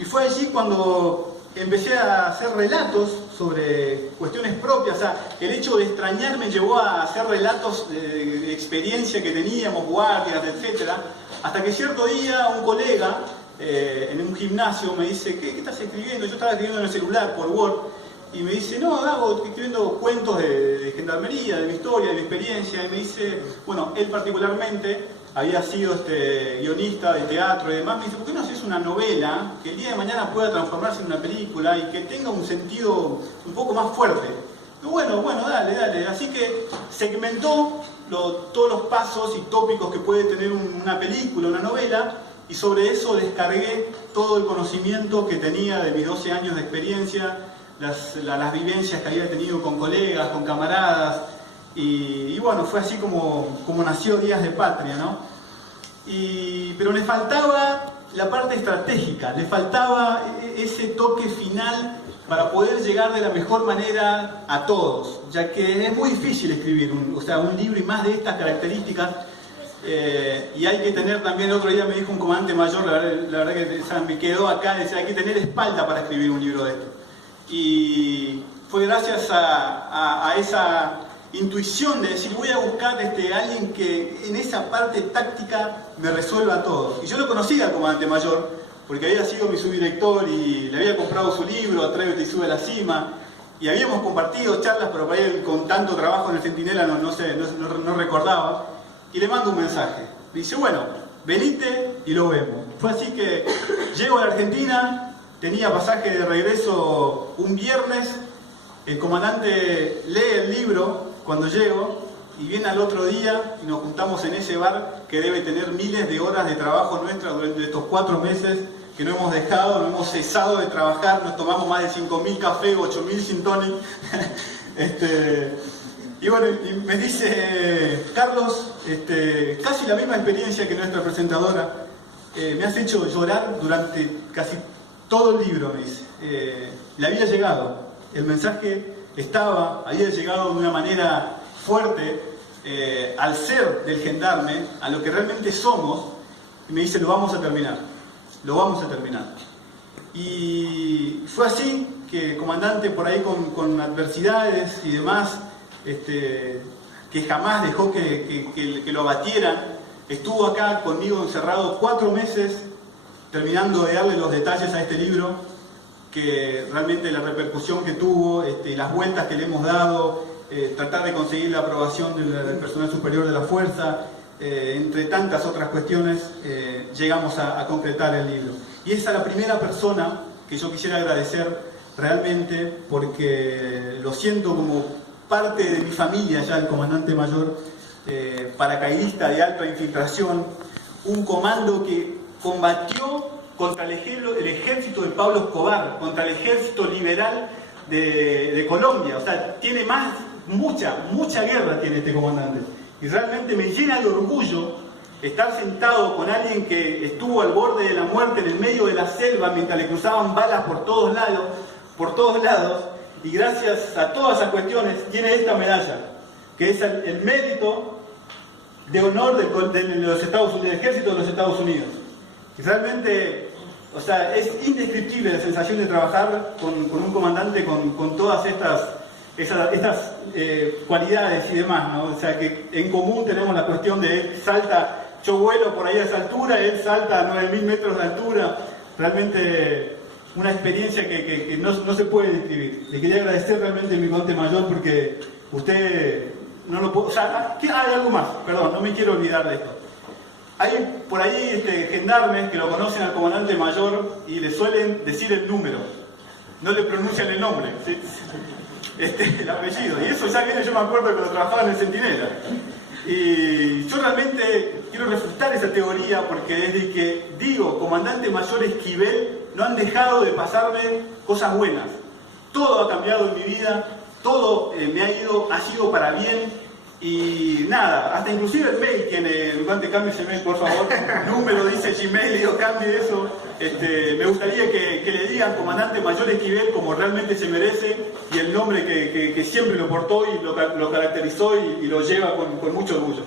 Y fue allí cuando empecé a hacer relatos sobre cuestiones propias. O sea, el hecho de extrañar me llevó a hacer relatos de experiencia que teníamos, guardias, etc. Hasta que cierto día un colega en un gimnasio me dice, ¿qué estás escribiendo? Yo estaba escribiendo en el celular por Word. Y me dice, no, estoy escribiendo cuentos de gendarmería, de mi historia, de mi experiencia. Y me dice, bueno, él particularmente había sido guionista de teatro y demás. Me dice, ¿por qué no haces una novela que el día de mañana pueda transformarse en una película y que tenga un sentido un poco más fuerte? Y bueno, dale. Así que segmentó todos los pasos y tópicos que puede tener una película, una novela, y sobre eso descargué todo el conocimiento que tenía de mis 12 años de experiencia, las vivencias que había tenido con colegas, con camaradas, y bueno, fue así como nació Días de Patria, ¿no? Pero le faltaba la parte estratégica, le faltaba ese toque final para poder llegar de la mejor manera a todos, ya que es muy difícil escribir un libro y más de estas características, y hay que tener también, el otro día me dijo un comandante mayor, la verdad que me quedó acá, decía, hay que tener espalda para escribir un libro de esto. Y fue gracias a esa intuición de decir, voy a buscar alguien que en esa parte táctica me resuelva todo. Y yo lo conocía al comandante mayor, porque había sido mi subdirector y le había comprado su libro, Atrévete y sube a la cima, y habíamos compartido charlas, pero para él con tanto trabajo en el Centinela no recordaba, y le mando un mensaje. Me dice, bueno, venite y lo vemos. Fue así que llego a la Argentina. Tenía pasaje de regreso un viernes, el comandante lee el libro cuando llego y viene al otro día y nos juntamos en ese bar que debe tener miles de horas de trabajo nuestra durante estos 4 meses que no hemos dejado, no hemos cesado de trabajar, nos tomamos más de 5.000 cafés, 8.000 gin tonic. Y bueno, y me dice, Carlos, casi la misma experiencia que nuestra presentadora, me has hecho llorar durante casi todo el libro, me dice. Le había llegado, el mensaje había llegado de una manera fuerte al ser del gendarme, a lo que realmente somos, y me dice, lo vamos a terminar. Y fue así que el comandante, por ahí con adversidades y demás, que jamás dejó que lo abatieran, estuvo acá conmigo encerrado 4 meses, terminando de darle los detalles a este libro, que realmente la repercusión que tuvo, las vueltas que le hemos dado, tratar de conseguir la aprobación del personal superior de la fuerza, entre tantas otras cuestiones, llegamos a concretar el libro. Y esa es la primera persona que yo quisiera agradecer realmente, porque lo siento como parte de mi familia ya, el comandante mayor, paracaidista de alta infiltración, un comando que combatió contra el ejército de Pablo Escobar, contra el ejército liberal de Colombia. O sea, tiene mucha guerra tiene este comandante. Y realmente me llena de orgullo estar sentado con alguien que estuvo al borde de la muerte en el medio de la selva mientras le cruzaban balas por todos lados, y gracias a todas esas cuestiones tiene esta medalla, que es el mérito de honor del ejército de los Estados Unidos. Y realmente, o sea, es indescriptible la sensación de trabajar con un comandante con todas estas cualidades y demás, ¿no? O sea, que en común tenemos la cuestión de él salta, yo vuelo por ahí a esa altura, él salta a 9.000 metros de altura. Realmente una experiencia que no se puede describir. Le quería agradecer realmente a mi comandante mayor, porque usted no lo puede... O sea, hay algo más, perdón, no me quiero olvidar de esto. Hay por ahí gendarmes que lo conocen al comandante mayor y le suelen decir el número, no le pronuncian el nombre, ¿sí? El apellido, y eso ya viene, yo me acuerdo cuando trabajaba en el Centinela. Y yo realmente quiero refutar esa teoría, porque desde que digo comandante mayor Esquivel no han dejado de pasarme cosas buenas. Todo ha cambiado en mi vida, todo ha sido para bien. Y nada, hasta inclusive el mail, cambie ese mail por favor, número dice Gmail, y yo cambie eso. Me gustaría que le digan comandante mayor Esquivel como realmente se merece, y el nombre que siempre lo portó y lo caracterizó y lo lleva con mucho orgullo.